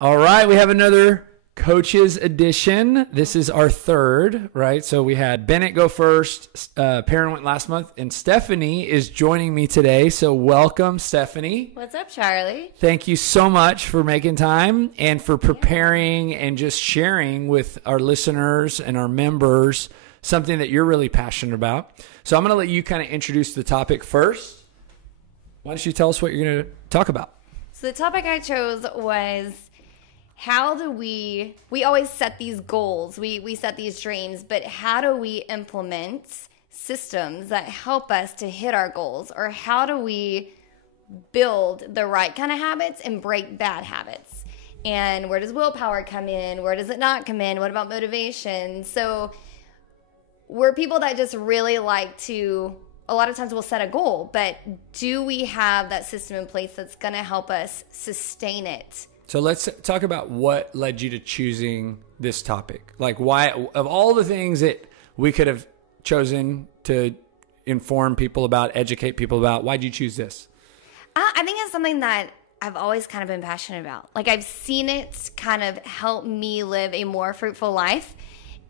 All right, we have another coaches edition. This is our third, right? So we had Bennett go first, Perrin went last month, and Stephanie is joining me today. So welcome, Stephanie. What's up, Charlie? Thank you so much for making time and for preparing and just sharing with our listeners and our members something that you're really passionate about. So I'm going to let you kind of introduce the topic first. Why don't you tell us what you're going to talk about? So the topic I chose was, how do we always set these goals, we set these dreams, but how do we implement systems that help us to hit our goals? Or how do we build the right kind of habits and break bad habits? And where does willpower come in? Where does it not come in? What about motivation? So we're people that just really like to, a lot of times we'll set a goal, but do we have that system in place that's going to help us sustain it? So let's talk about what led you to choosing this topic. Like, why, of all the things that we could have chosen to inform people about, educate people about, why'd you choose this? I think it's something that I've always kind of been passionate about. Like, I've seen it kind of help me live a more fruitful life.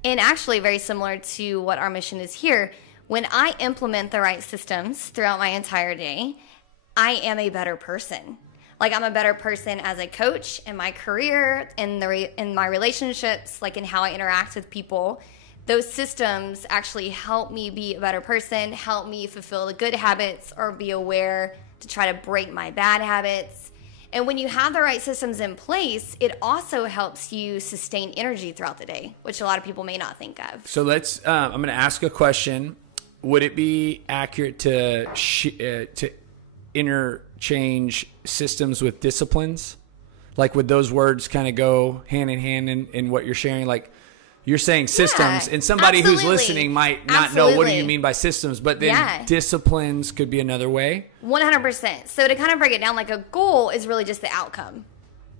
And actually very similar to what our mission is here. When I implement the right systems throughout my entire day, I am a better person. Like, I'm a better person as a coach in my career, in my relationships, like in how I interact with people. Those systems actually help me be a better person, help me fulfill the good habits or be aware to try to break my bad habits. And when you have the right systems in place, it also helps you sustain energy throughout the day, which a lot of people may not think of. So let's, I'm going to ask a question. Would it be accurate to interchange systems with disciplines? Like, would those words kind of go hand in hand in what you're sharing? Like, you're saying systems, and somebody who's listening might not know what do you mean by systems, but then disciplines could be another way. 100%. So to kind of break it down, like, a goal is really just the outcome.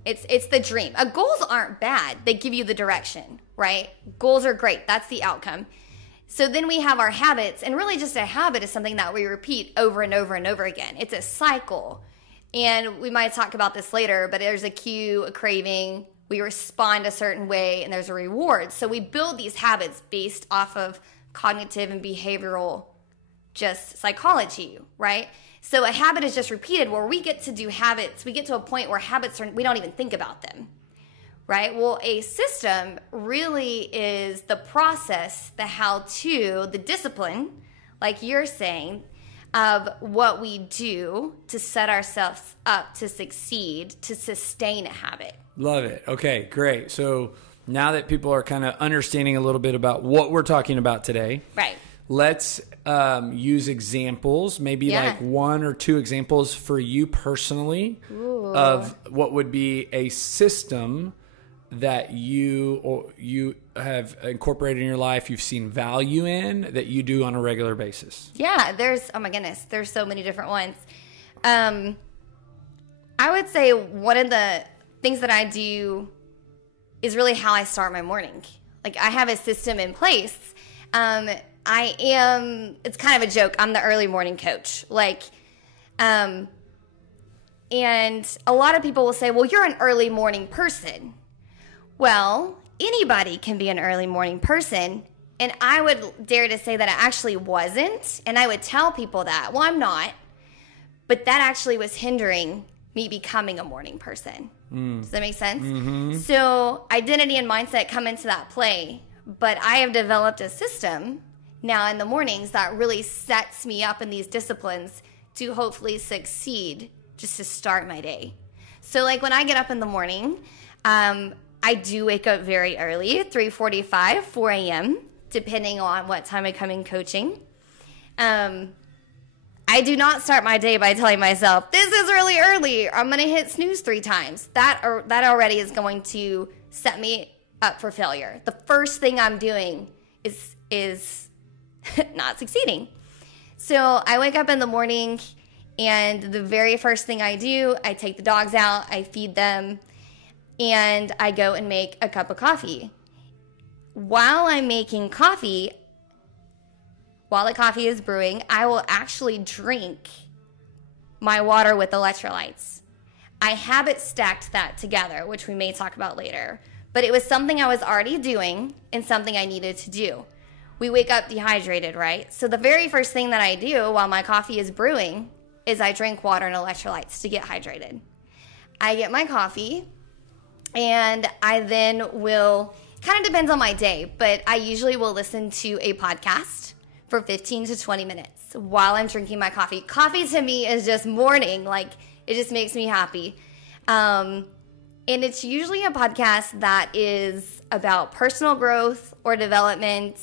It's the dream. Goals aren't bad. They give you the direction, right? Goals are great. That's the outcome. So then we have our habits, and really just a habit is something that we repeat over and over and over again. It's a cycle. And we might talk about this later, but there's a cue, a craving, we respond a certain way, and there's a reward. So we build these habits based off of cognitive and behavioral just psychology, right? So a habit is just repeated. Where we get to do habits, we get to a point where habits we don't even think about them. Right? Well, a system really is the process, the how-to, the discipline, like you're saying, of what we do to set ourselves up to succeed, to sustain a habit. Love it. Okay, great. So now that people are kind of understanding a little bit about what we're talking about today, right? Let's use examples, maybe like one or two examples for you personally of what would be a system that you have incorporated in your life, you've seen value in, that you do on a regular basis. Yeah, oh my goodness, there's so many different ones. I would say one of the things that I do is really how I start my morning. Like, I have a system in place. It's kind of a joke, I'm the early morning coach. Like, and a lot of people will say, well, you're an early morning person. Well, anybody can be an early morning person, and I would dare to say that I actually wasn't, and I would tell people that. Well, I'm not, but that actually was hindering me becoming a morning person. Does that make sense? Mm-hmm. So identity and mindset come into that play, but I have developed a system now in the mornings that really sets me up in these disciplines to hopefully succeed just to start my day. So like when I get up in the morning, I do wake up very early, 3:45, 4 a.m., depending on what time I come in coaching. I do not start my day by telling myself, this is really early, I'm going to hit snooze 3 times. That already is going to set me up for failure. The first thing I'm doing is not succeeding. So I wake up in the morning, and the very first thing I do, I take the dogs out, I feed them, and I go and make a cup of coffee. While I'm making coffee, while the coffee is brewing, I will actually drink my water with electrolytes. I habit stacked that together, which we may talk about later. But it was something I was already doing and something I needed to do. We wake up dehydrated, right? So the very first thing that I do while my coffee is brewing is I drink water and electrolytes to get hydrated. I get my coffee, and I then will, kind of depends on my day, but I usually will listen to a podcast for 15 to 20 minutes while I'm drinking my coffee. Coffee to me is just morning. Like, it just makes me happy. And it's usually a podcast that is about personal growth or development,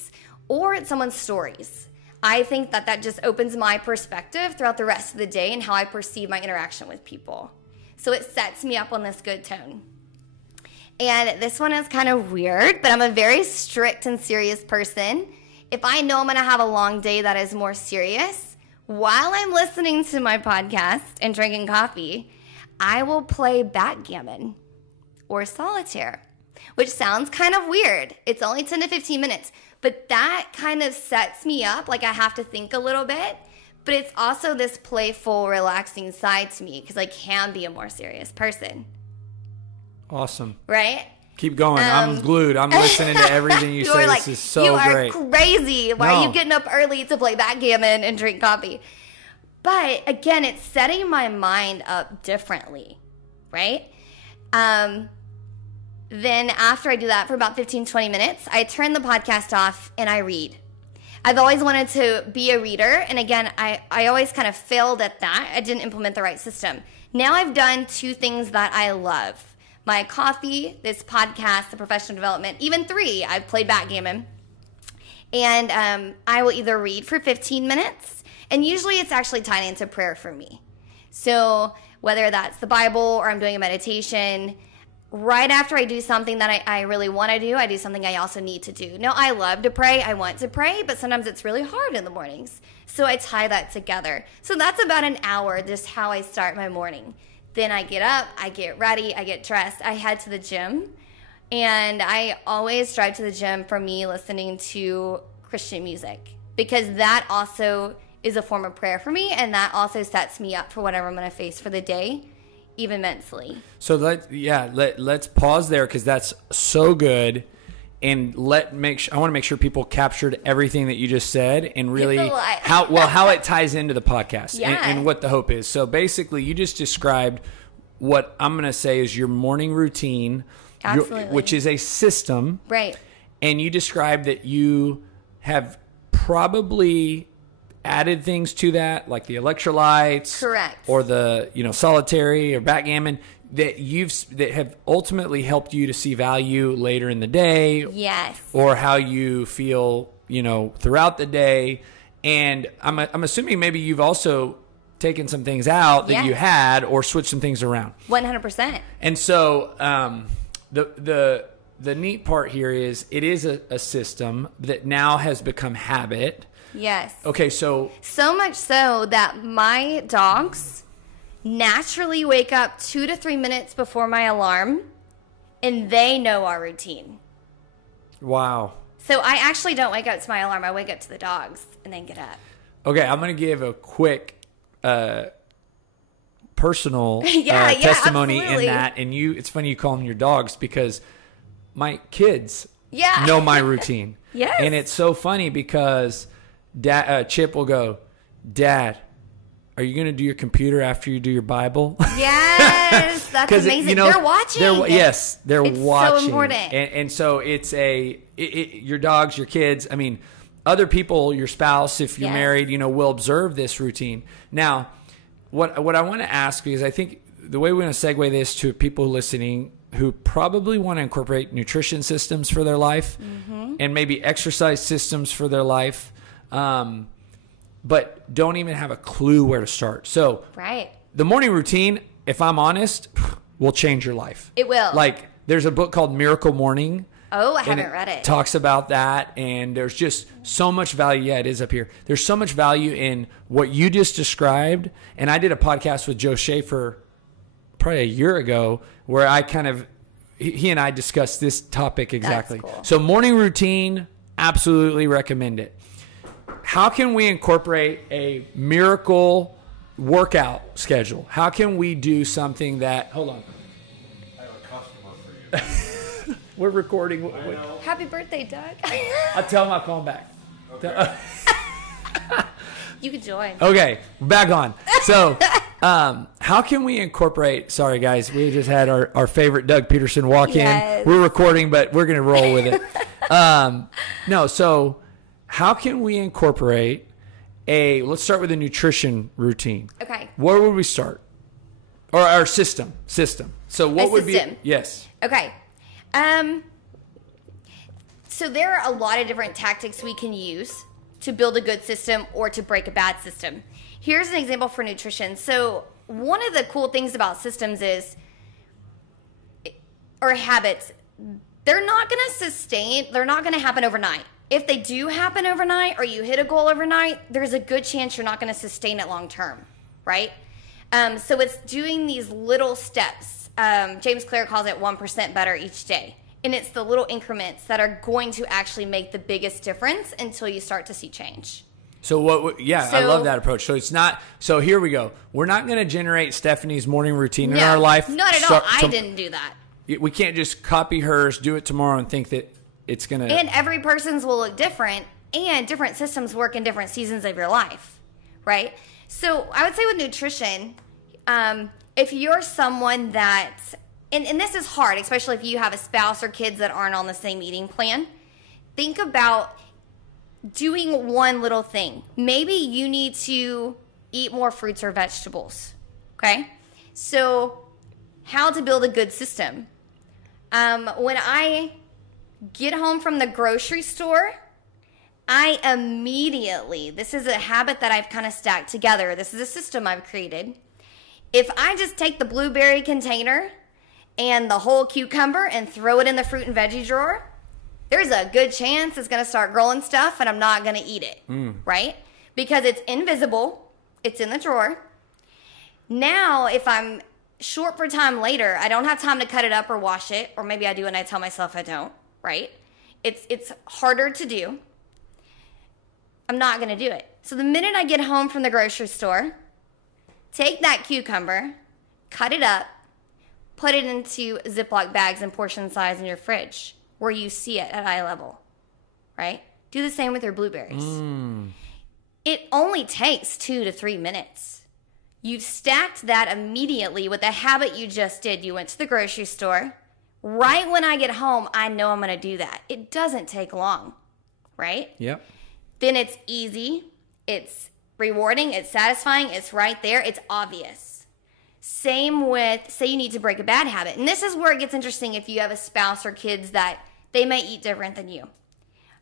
or it's someone's stories. I think that that just opens my perspective throughout the rest of the day and how I perceive my interaction with people. So it sets me up on this good tone. And this one is kind of weird, but I'm a very strict and serious person. If I know I'm going to have a long day that is more serious, while I'm listening to my podcast and drinking coffee, I will play backgammon or solitaire, which sounds kind of weird. It's only 10 to 15 minutes, but that kind of sets me up. Like, I have to think a little bit, but it's also this playful, relaxing side to me because I can be a more serious person. Awesome. Right? Keep going. I'm glued. I'm listening to everything you say. Like, this is so great. You are crazy. Why are you getting up early to play backgammon and drink coffee? But again, it's setting my mind up differently, right? Then after I do that for about 15, 20 minutes, I turn the podcast off and I read. I've always wanted to be a reader. And again, I always kind of failed at that. I didn't implement the right system. Now I've done two things that I love. My coffee, this podcast, the professional development, even 3. I've played backgammon. And I will either read for 15 minutes, and usually it's actually tied into prayer for me. So whether that's the Bible or I'm doing a meditation, right after I do something that I really want to do, I do something I also need to do. Now, I love to pray. I want to pray, but sometimes it's really hard in the mornings. So I tie that together. So that's about an hour, just how I start my morning. Then I get up, I get ready, I get dressed, I head to the gym. And I always drive to the gym for me listening to Christian music, because that also is a form of prayer for me, and that also sets me up for whatever I'm going to face for the day, even mentally. So let's pause there, because that's so good. And I want to make sure people captured everything that you just said, and really how it ties into the podcast and what the hope is. So basically, you just described what I'm going to say is your morning routine, which is a system, right? And you described that you have probably added things to that, like the electrolytes, correct, or the solitary or backgammon, that have ultimately helped you to see value later in the day. Yes. Or how you feel, throughout the day. And I'm assuming maybe you've also taken some things out that you had, or switched some things around. 100%. And so the neat part here is it is a system that now has become habit. Yes. Okay, so much so that my dogs naturally wake up 2 to 3 minutes before my alarm, and they know our routine. Wow. So I actually don't wake up to my alarm. I wake up to the dogs and then get up. Okay, I'm going to give a quick personal testimony absolutely. in that. And it's funny you call them your dogs, because my kids know my routine. Yes. And it's so funny because Chip will go, "Dad, are you going to do your computer after you do your Bible?" Yes, that's amazing. They're watching. They're watching. It's so important. And so it's your dogs, your kids. I mean, other people, your spouse, if you're married, will observe this routine. Now, what I want to ask you is, I think the way we're going to segue this to people listening who probably want to incorporate nutrition systems for their life, and maybe exercise systems for their life, but don't even have a clue where to start. So the morning routine, if I'm honest, will change your life. It will. Like, there's a book called Miracle Morning. Oh, I haven't read it. Talks about that, and there's just so much value. Yeah, it is up here. There's so much value in what you just described. And I did a podcast with Joe Schaefer probably a year ago where he and I discussed this topic exactly. That's cool. So morning routine, absolutely recommend it. How can we incorporate a miracle workout schedule? How can we do something that, hold on. I have a customer for you. We're recording. Happy birthday, Doug. I'll tell him I'll call him back. Okay. You can join. Okay, back on. So, how can we incorporate? Sorry, guys, we just had our favorite Doug Peterson walk in. We're recording, but we're going to roll with it. No, so how can we incorporate let's start with a nutrition routine. Okay. Where would we start? Or our system. So what would be? Yes. Okay. So there are a lot of different tactics we can use to build a good system or to break a bad system. Here's an example for nutrition. So one of the cool things about systems or habits, they're not going to sustain, they're not going to happen overnight. If they do happen overnight or you hit a goal overnight, there's a good chance you're not going to sustain it long term, right? So it's doing these little steps. James Clear calls it 1% better each day. And it's the little increments that are going to actually make the biggest difference until you start to see change. So I love that approach. So it's not, so here we go. We're not going to generate Stephanie's morning routine in our life. Not at all. I didn't do that. We can't just copy hers, do it tomorrow and think that it's going to. And every person's will look different, and different systems work in different seasons of your life, right? So I would say with nutrition, if you're someone that, and this is hard, especially if you have a spouse or kids that aren't on the same eating plan, think about doing one little thing. Maybe you need to eat more fruits or vegetables, okay? So how to build a good system. When I get home from the grocery store, I immediately, this is a habit that I've kind of stacked together. This is a system I've created. If I just take the blueberry container and the whole cucumber and throw it in the fruit and veggie drawer, there's a good chance it's going to start growing stuff and I'm not going to eat it, right? Because it's invisible. It's in the drawer. Now, if I'm short for time later, I don't have time to cut it up or wash it, or maybe I do and I tell myself I don't, right? It's harder to do. I'm not going to do it. So the minute I get home from the grocery store, take that cucumber, cut it up, put it into Ziploc bags and portion size in your fridge where you see it at eye level, right? Do the same with your blueberries. It only takes 2 to 3 minutes. You've stacked that immediately with the habit you just did. You went to the grocery store. Right when I get home, I know I'm going to do that. It doesn't take long, right? Yep. Then it's easy. It's rewarding. It's satisfying. It's right there. It's obvious. Same with, say you need to break a bad habit. And this is where it gets interesting if you have a spouse or kids that they may eat different than you.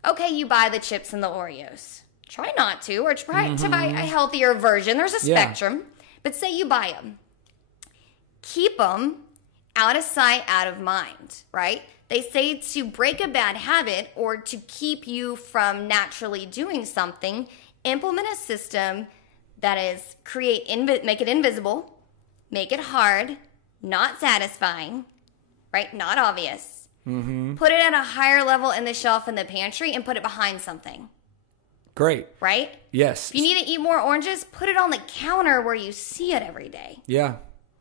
Okay, you buy the chips and the Oreos. Try not to, or try to buy a healthier version. There's a spectrum. But say you buy them. Keep them out of sight, out of mind, right? They say to break a bad habit or to keep you from naturally doing something, implement a system that is make it invisible, make it hard, not satisfying, right? Not obvious. Put it at a higher level in the shelf in the pantry and put it behind something. Great. Right? Yes. If you need to eat more oranges, put it on the counter where you see it every day. Yeah.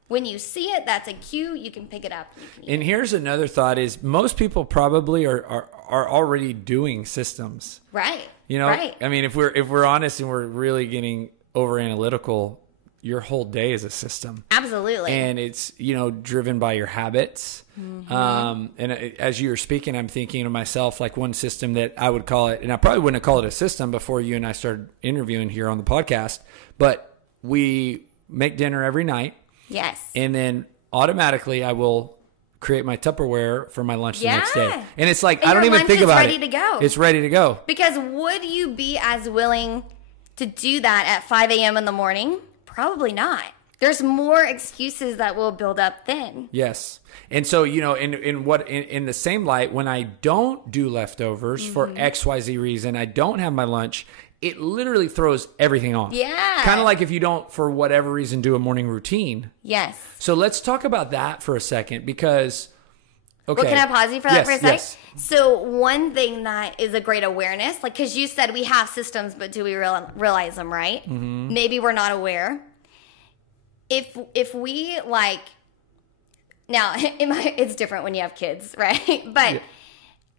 When you see it, that's a cue. You can pick it up. You can eat and here's another thought is most people probably are already doing systems. Right. You know, right. I mean, if we're honest and we're really getting over analytical, your whole day is a system. Absolutely. And it's, driven by your habits. And as you were speaking, I'm thinking to myself, like one system that I would call it, and I probably wouldn't have called it a system before you and I started interviewing here on the podcast, but we make dinner every night. Yes. And then automatically I will create my Tupperware for my lunch the next day. And it's like, I don't even think about it. It's ready to go. It's ready to go. Because would you be as willing to do that at 5 a.m. in the morning? Probably not. There's more excuses that will build up then. Yes. And so, in the same light, when I don't do leftovers for XYZ reason, I don't have my lunch, it literally throws everything off. Yeah. Kind of like if you don't, for whatever reason, do a morning routine. Yes. So let's talk about that for a second because, okay. Well, can I pause you for that for a second? Yes. So one thing that is a great awareness, like, because you said we have systems, but do we realize them, right? Maybe we're not aware. if we like, now it's different when you have kids, right? But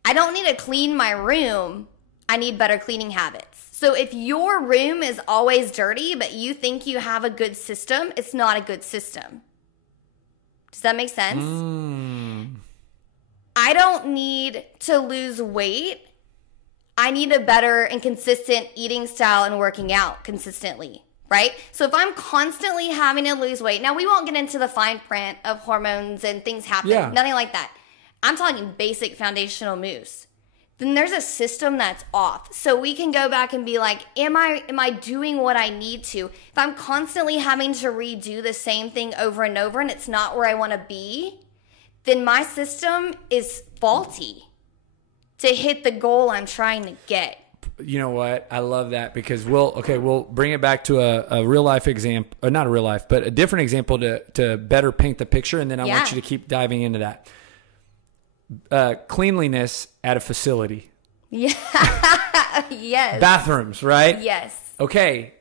I don't need to clean my room. I need better cleaning habits. So if your room is always dirty, but you think you have a good system, it's not a good system. Does that make sense? I don't need to lose weight. I need a better and consistent eating style and working out consistently, right? So if I'm constantly having to lose weight, now we won't get into the fine print of hormones and things happen, nothing like that. I'm talking basic foundational moves. Then there's a system that's off. So we can go back and be like, am I doing what I need to? If I'm constantly having to redo the same thing over and over and it's not where I want to be, then my system is faulty to hit the goal I'm trying to get. You know what? I love that because we'll bring it back to a real life example, or not a real life, but a different example to better paint the picture. And then I want you to keep diving into that. Cleanliness at a facility. Yeah. Yes. Bathrooms, right? Yes. Okay.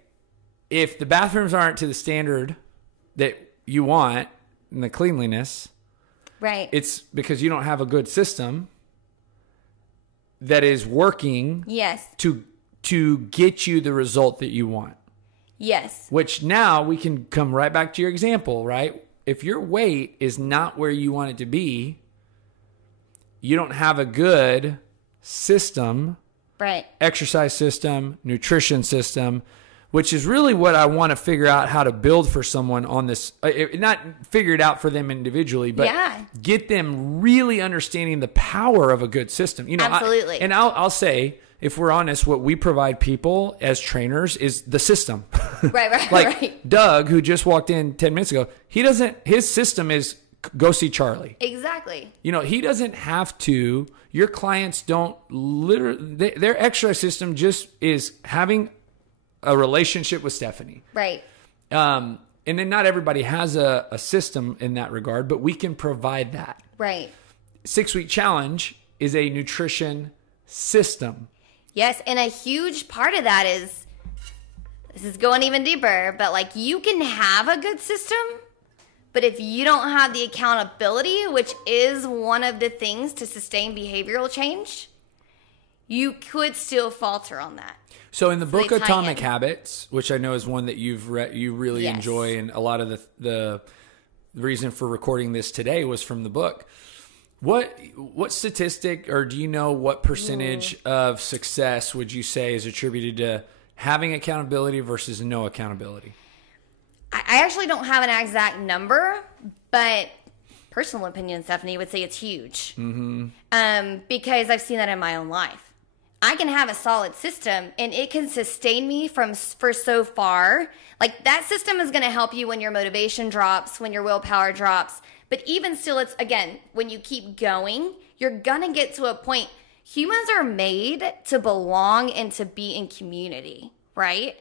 If the bathrooms aren't to the standard that you want in the cleanliness, right, it's because you don't have a good system that is working to get you the result that you want. Yes. Which now we can come right back to your example, right? If your weight is not where you want it to be, you don't have a good system, right? Exercise system, nutrition system, which is really what I want to figure out how to build for someone on this. Not figure it out for them individually, but get them really understanding the power of a good system. You know, absolutely. I'll say, if we're honest, what we provide people as trainers is the system. Right. Like Doug, who just walked in 10 minutes ago, his system is go see Charlie. Exactly. You know, he doesn't have to. Your clients don't literally, their exercise system just is having a relationship with Stephanie. Right. And then not everybody has a system in that regard, but we can provide that. Right. 6-week challenge is a nutrition system. Yes. And a huge part of that is, this is going even deeper, but like you can have a good system, but if you don't have the accountability, which is one of the things to sustain behavioral change, you could still falter on that. So in the book Atomic Habits, which I know is one that you've read, you really enjoy, and a lot of the reason for recording this today was from the book. What statistic, or do you know what percentage of success would you say is attributed to having accountability versus no accountability? I actually don't have an exact number, but personal opinion, Stephanie, would say it's huge. Mm-hmm. Because I've seen that in my own life. I can have a solid system and it can sustain me for so far. Like that system is going to help you when your motivation drops, when your willpower drops. But even still, it's, again, when you keep going, you're going to get to a point. Humans are made to belong and to be in community, right?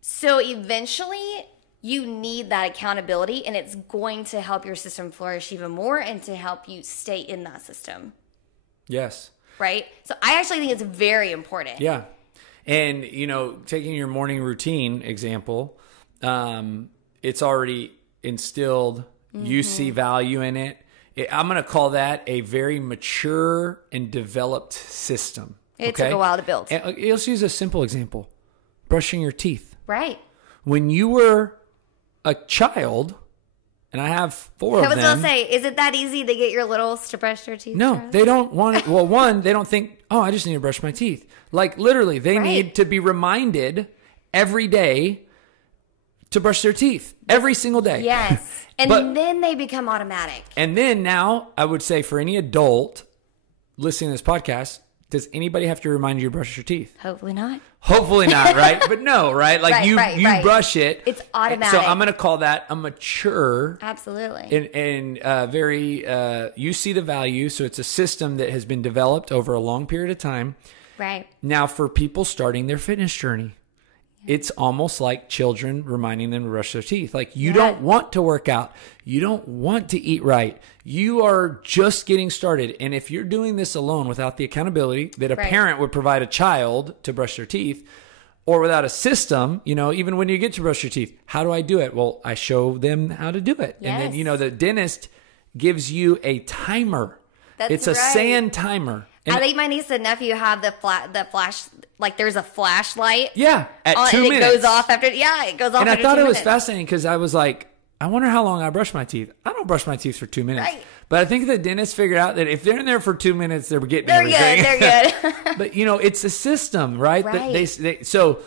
So eventually you need that accountability, and it's going to help your system flourish even more and to help you stay in that system. Yes. Right? So I actually think it's very important. Yeah. And, you know, taking your morning routine example, it's already instilled. Mm-hmm. You see value in it. I'm going to call that a very mature and developed system. It took a while to build. And let's use a simple example. Brushing your teeth. Right. When you were a child, and I have 4 of them. I was going to say, is it that easy to get your littles to brush their teeth? No, they don't want it. Well, one, they don't think, oh, I just need to brush my teeth. Like literally, they need to be reminded every day to brush their teeth every single day. Yes. And then they become automatic. And then now I would say for any adult listening to this podcast, does anybody have to remind you to brush your teeth? Hopefully not. Hopefully not, right? But no, right? Like you brush it. It's automatic. So I'm going to call that a mature. Absolutely. And very, you see the value. So it's a system that has been developed over a long period of time. Right. Now for people starting their fitness journey, it's almost like children reminding them to brush their teeth. Like you don't want to work out. You don't want to eat right. You are just getting started. And if you're doing this alone without the accountability that a parent would provide a child to brush their teeth, or without a system, even when you get to brush your teeth, how do I do it? Well, I show them how to do it. Yes. And then, the dentist gives you a timer. It's a sand timer. And I think my niece and nephew have the flash, like there's a flashlight. Yeah, at 2 and minutes. It goes off after, it goes off and after 2 minutes. I thought it was fascinating because I was like, I wonder how long I brush my teeth. I don't brush my teeth for 2 minutes. Right. But I think the dentist figured out that if they're in there for 2 minutes, they're getting everything. They're good. But, it's a system, right? Right. So,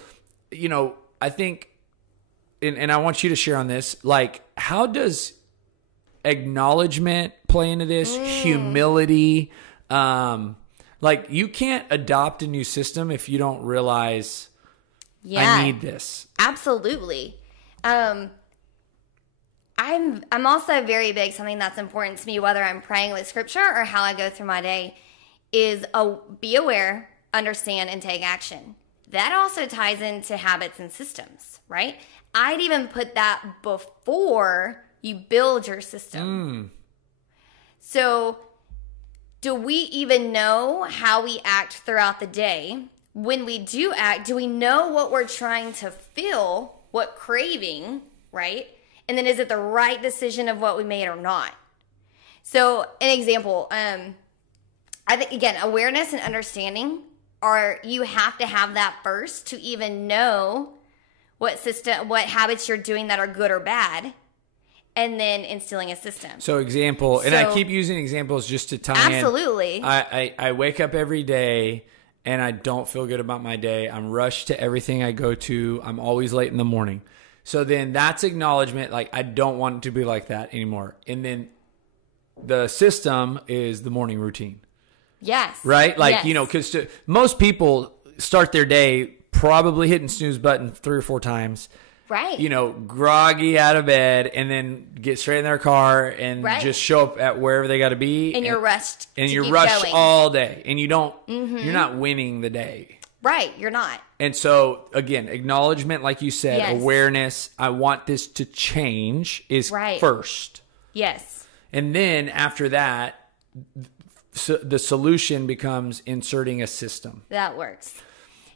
I think, and I want you to share on this, like, how does acknowledgement play into this? Humility? Like, you can't adopt a new system if you don't realize I need this. Absolutely. I'm also very big, something that's important to me, whether I'm praying with scripture or how I go through my day, is be aware, understand, and take action. That also ties into habits and systems, right? I'd even put that before you build your system. So do we even know how we act throughout the day? When we do act, do we know what we're trying to feel, what craving, right? And then is it the right decision of what we made or not? So an example, I think, again, awareness and understanding you have to have that first to even know what habits you're doing that are good or bad, and then instilling a system. So example, and I keep using examples just to tie in. Absolutely. I wake up every day and I don't feel good about my day. I'm rushed to everything I go to. I'm always late in the morning. So then that's acknowledgement. Like, I don't want it to be like that anymore. And then the system is the morning routine. Yes. Right? Like, yes. because most people start their day probably hitting snooze button 3 or 4 times. Right. Groggy out of bed, and then get straight in their car and just show up at wherever they got to be. And you're rushed. And you're rushed all day. And you don't, you're not winning the day. Right. You're not. And so, again, acknowledgement, like you said, Yes. awareness, I want this to change is first. Yes. And then after that, the solution becomes inserting a system. That works.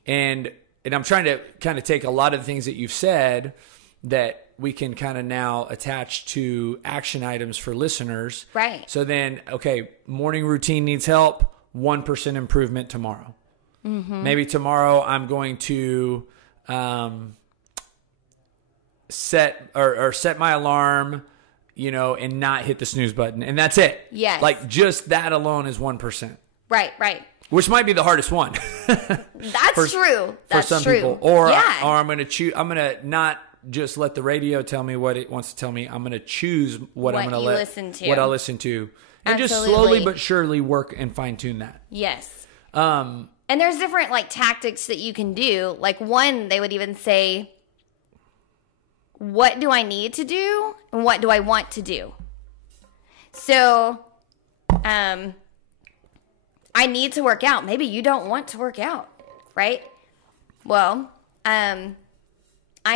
And I'm trying to kind of take a lot of the things that you've said that we can kind of now attach to action items for listeners. Right. So then, okay, morning routine needs help, 1% improvement tomorrow. Mm-hmm. Maybe tomorrow I'm going to set my alarm, and not hit the snooze button. And that's it. Yes. Like, just that alone is 1%. Right. Which might be the hardest one. That's true. That's for some true. people. Or I'm going to choose. I'm going to not just let the radio tell me what it wants to tell me. I'm going to choose what I'm going to listen to. What I listen to, and Absolutely. just slowly but surely work and fine tune that. Yes. And there's different tactics that you can do. Like, one, they would even say, what do I need to do and what do I want to do? So, I need to work out. Maybe you don't want to work out, right? Well, I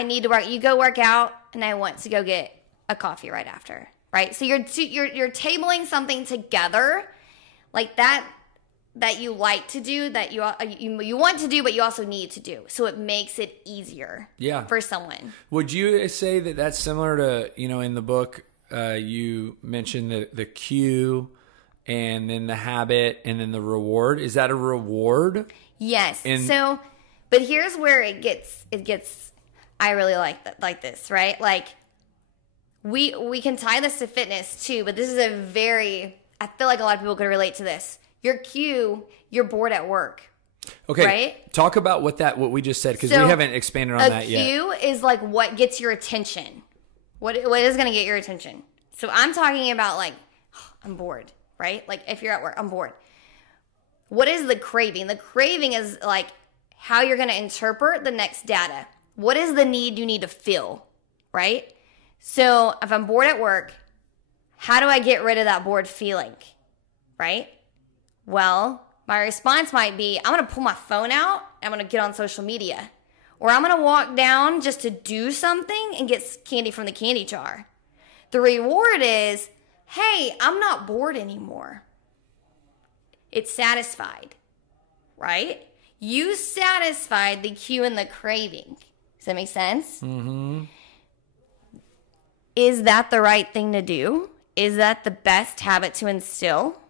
need to work. You go work out, and I want to go get a coffee right after, right? So you're tabling something together like that you like to do, that you want to do, but you also need to do. So it makes it easier for someone. Would you say that that's similar to, in the book, you mentioned the cue and then the habit and then the reward? Is that a reward? Yes. But here's where it gets, I really like this, right? Like, we can tie this to fitness too, but this is I feel like a lot of people could relate to this. Your cue, you're bored at work. Okay. Right? Talk about what we just said, because we haven't expanded on that yet. A cue is like what gets your attention. What is going to get your attention? So I'm talking about I'm bored, right? Like, if you're at work, I'm bored. What is the craving? The craving is how you're going to interpret the next data. What is the need you need to fill, right? So if I'm bored at work, how do I get rid of that bored feeling, right? Well, my response might be, I'm going to pull my phone out, and I'm going to get on social media. Or I'm going to walk down just to do something and get candy from the candy jar. The reward is, hey, I'm not bored anymore. It's satisfied, right? You satisfied the cue and the craving. Does that make sense? Mm-hmm. Is that the right thing to do? Is that the best habit to instill?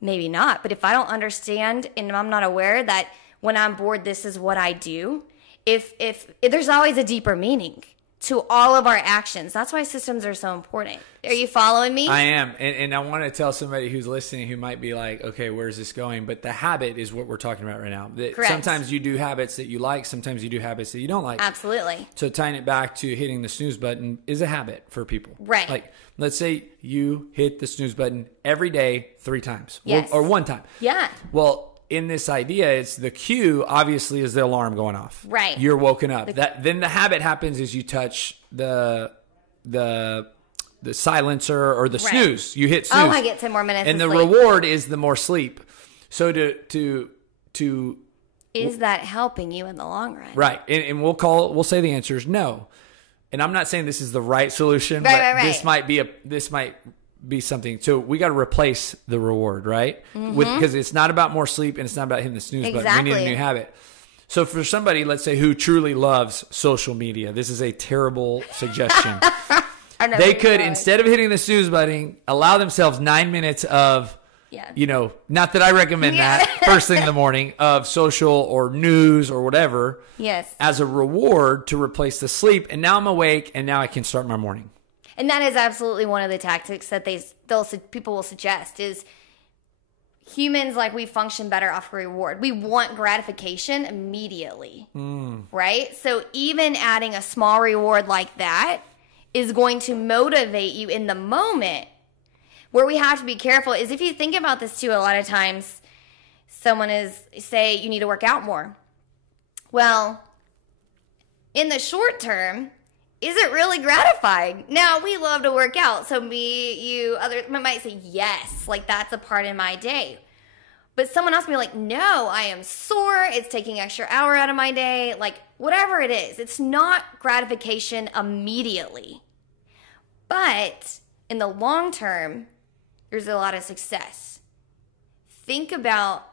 Maybe not. But if I don't understand and I'm not aware that when I'm bored, this is what I do, if there's always a deeper meaning to all of our actions. That's why systems are so important. Are you following me? I am. And I want to tell somebody who's listening who might be like, okay, where's this going? But the habit is what we're talking about right now. Correct. Sometimes you do habits that you like. Sometimes you do habits that you don't like. Absolutely. So tying it back to hitting the snooze button is a habit for people. Right. Like, let's say you hit the snooze button every day 3 times. Yes. Or 1 time. Yeah. Well, in this idea, it's the cue, obviously, is the alarm going off. Right. You're woken up. Then the habit happens is you touch the silencer or the snooze. You hit snooze. Oh, I get 10 more minutes and of the sleep. reward is the more sleep. So to is that helping you in the long run? right. And we'll say the answer is no. And I'm not saying this is the right solution, Right. this might be something. So we got to replace the reward, right? Because it's not about more sleep and it's not about hitting the snooze button. We need a new habit. So for somebody, let's say, who truly loves social media, this is a terrible suggestion. They could, instead of hitting the snooze button, allow themselves 9 minutes of, not that I recommend that, first thing in the morning, of social or news or whatever, as a reward to replace the sleep. And now I'm awake and now I can start my morning. And that is absolutely one of the tactics that people will suggest is humans, like, we function better off reward. We want gratification immediately, right? So even adding a small reward like that is going to motivate you in the moment. Where we have to be careful is, if you think about this too, a lot of times someone say you need to work out more. Well, in the short term, is it really gratifying? Now, we love to work out. So others might say, yes, like that's a part in my day. But someone else may be like, no, I am sore. It's taking extra hour out of my day. Like, whatever it is, it's not gratification immediately. But in the long term, there's a lot of success. Think about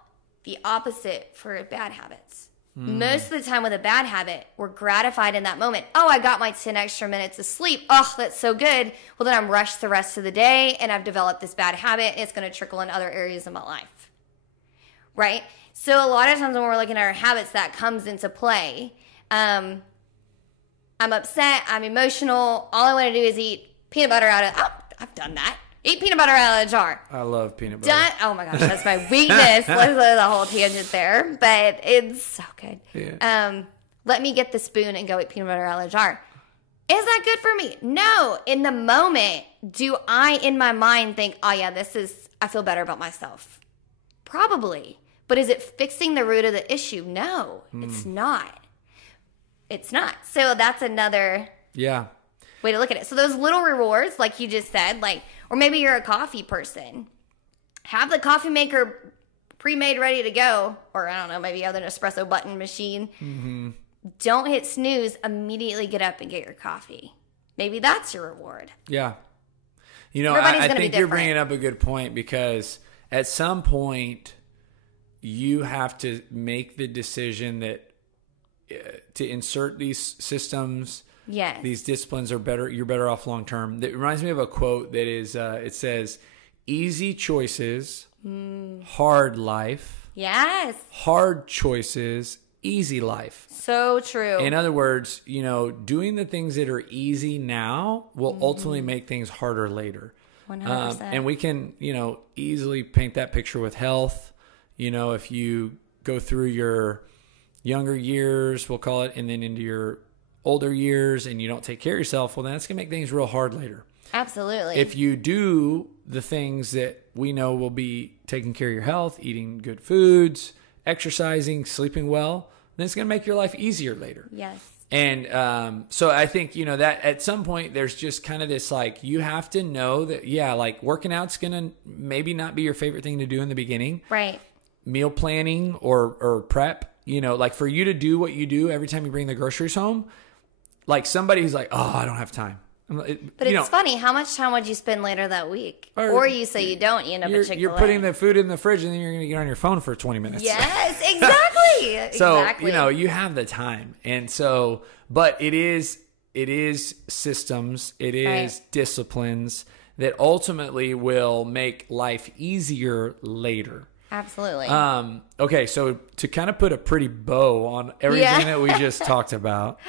the opposite for bad habits. Most of the time with a bad habit, we're gratified in that moment. Oh, I got my 10 extra minutes of sleep. Oh, that's so good. Well, then I'm rushed the rest of the day and I've developed this bad habit. It's going to trickle in other areas of my life. Right? So a lot of times when we're looking at our habits, that comes into play. I'm upset. I'm emotional. All I want to do is eat peanut butter I've done that. Eat peanut butter out of the jar. I love peanut butter. Oh my gosh, that's my weakness. Let's go the whole tangent there, but it's so good. Yeah. Let me get the spoon and go eat peanut butter out of the jar. Is that good for me? No. In the moment, do I, in my mind, think, oh yeah, I feel better about myself? Probably. But is it fixing the root of the issue? No, it's not. It's not. So that's another way to look at it. So those little rewards, like you just said, or maybe you're a coffee person. Have the coffee maker pre-made ready to go. Or I don't know, maybe you have an espresso button machine. Mm-hmm. Don't hit snooze. Immediately get up and get your coffee. Maybe that's your reward. Yeah. I think you're bringing up a good point, because at some point you have to make the decision that to insert these systems. Yes. These disciplines are better. You're better off long term. That reminds me of a quote that is, it says, easy choices, hard life. Yes. Hard choices, easy life. So true. In other words, doing the things that are easy now will ultimately make things harder later. 100%. And we can, easily paint that picture with health. If you go through your younger years, we'll call it, and then into your older years, and you don't take care of yourself, well, then that's going to make things real hard later. Absolutely. If you do the things that we know will be taking care of your health, eating good foods, exercising, sleeping well, then it's going to make your life easier later. Yes. And so I think, that at some point there's just kind of this, you have to know that, working out's going to maybe not be your favorite thing to do in the beginning. Right. Meal planning or prep, for you to do what you do every time you bring the groceries home, somebody who's like, oh, I don't have time. But it's funny. How much time would you spend later that week? Or you say you don't, you end up at Chick-fil-A. You're putting the food in the fridge and then you're going to get on your phone for 20 minutes. Yes, exactly. So, Exactly. you have the time. And so, but it is systems, it is disciplines that ultimately will make life easier later. Absolutely. Okay, so to kind of put a pretty bow on everything that we just talked about,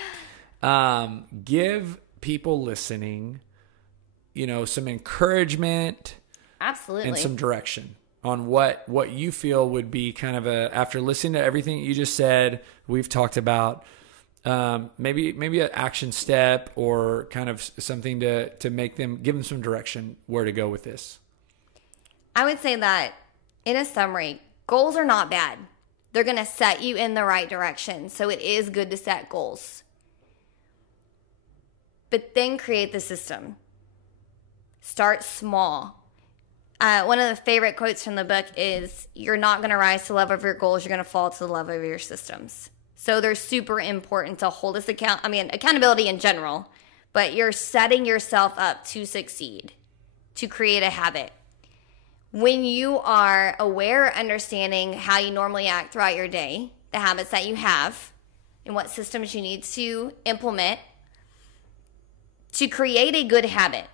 give people listening, some encouragement. Absolutely. And some direction on what you feel would be kind of after listening to everything you just said, we've talked about, maybe an action step or kind of something to give them some direction where to go with this. I would say that in a summary, goals are not bad. They're going to set you in the right direction. So it is good to set goals. But then create the system. Start small. One of the favorite quotes from the book is, you're not going to rise to the level of your goals. You're going to fall to the level of your systems. So they're super important to hold us accountability in general, but you're setting yourself up to succeed, to create a habit. When you are aware, understanding how you normally act throughout your day, the habits that you have, and what systems you need to implement to create a good habit,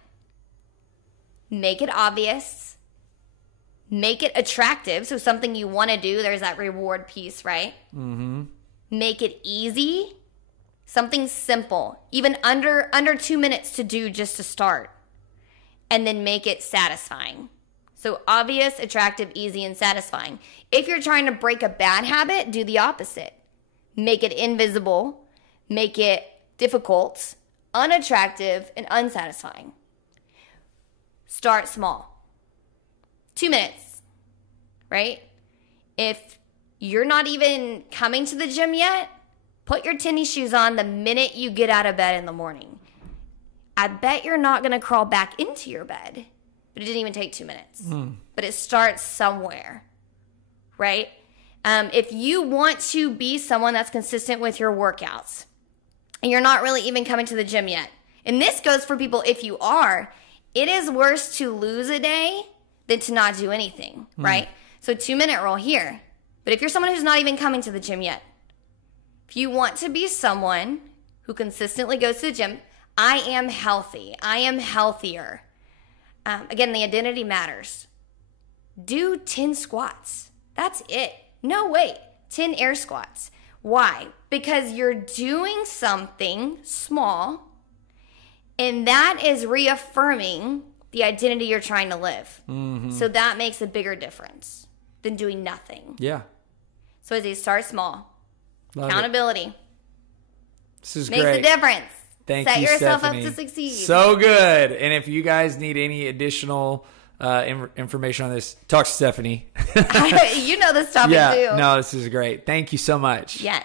make it obvious, make it attractive. So something you want to do, there's that reward piece, right? Mm-hmm. Make it easy, something simple, even under 2 minutes to do just to start. And then make it satisfying. So obvious, attractive, easy, and satisfying. If you're trying to break a bad habit, do the opposite. Make it invisible, make it difficult, unattractive, and unsatisfying. Start small. 2 minutes, right? If you're not even coming to the gym yet, put your tennis shoes on the minute you get out of bed in the morning. I bet you're not going to crawl back into your bed, but it didn't even take 2 minutes. But it starts somewhere, right? If you want to be someone that's consistent with your workouts, and you're not really even coming to the gym yet, and this goes for people if you are, it is worse to lose a day than to not do anything, right? So 2 minute rule here. But if you're someone who's not even coming to the gym yet, if you want to be someone who consistently goes to the gym, I am healthy, I am healthier. Again, the identity matters. Do 10 squats. That's it. No, wait, 10 air squats. Why? Because you're doing something small, and that is reaffirming the identity you're trying to live. Mm-hmm. So that makes a bigger difference than doing nothing. Yeah. So as you start small, Love accountability. It. This is makes great. a difference. Thank Set you, yourself Stephanie. up to succeed. So good. And if you guys need any additional information on this, talk to Stephanie. You know this topic too. No, this is great. Thank you so much. Yes.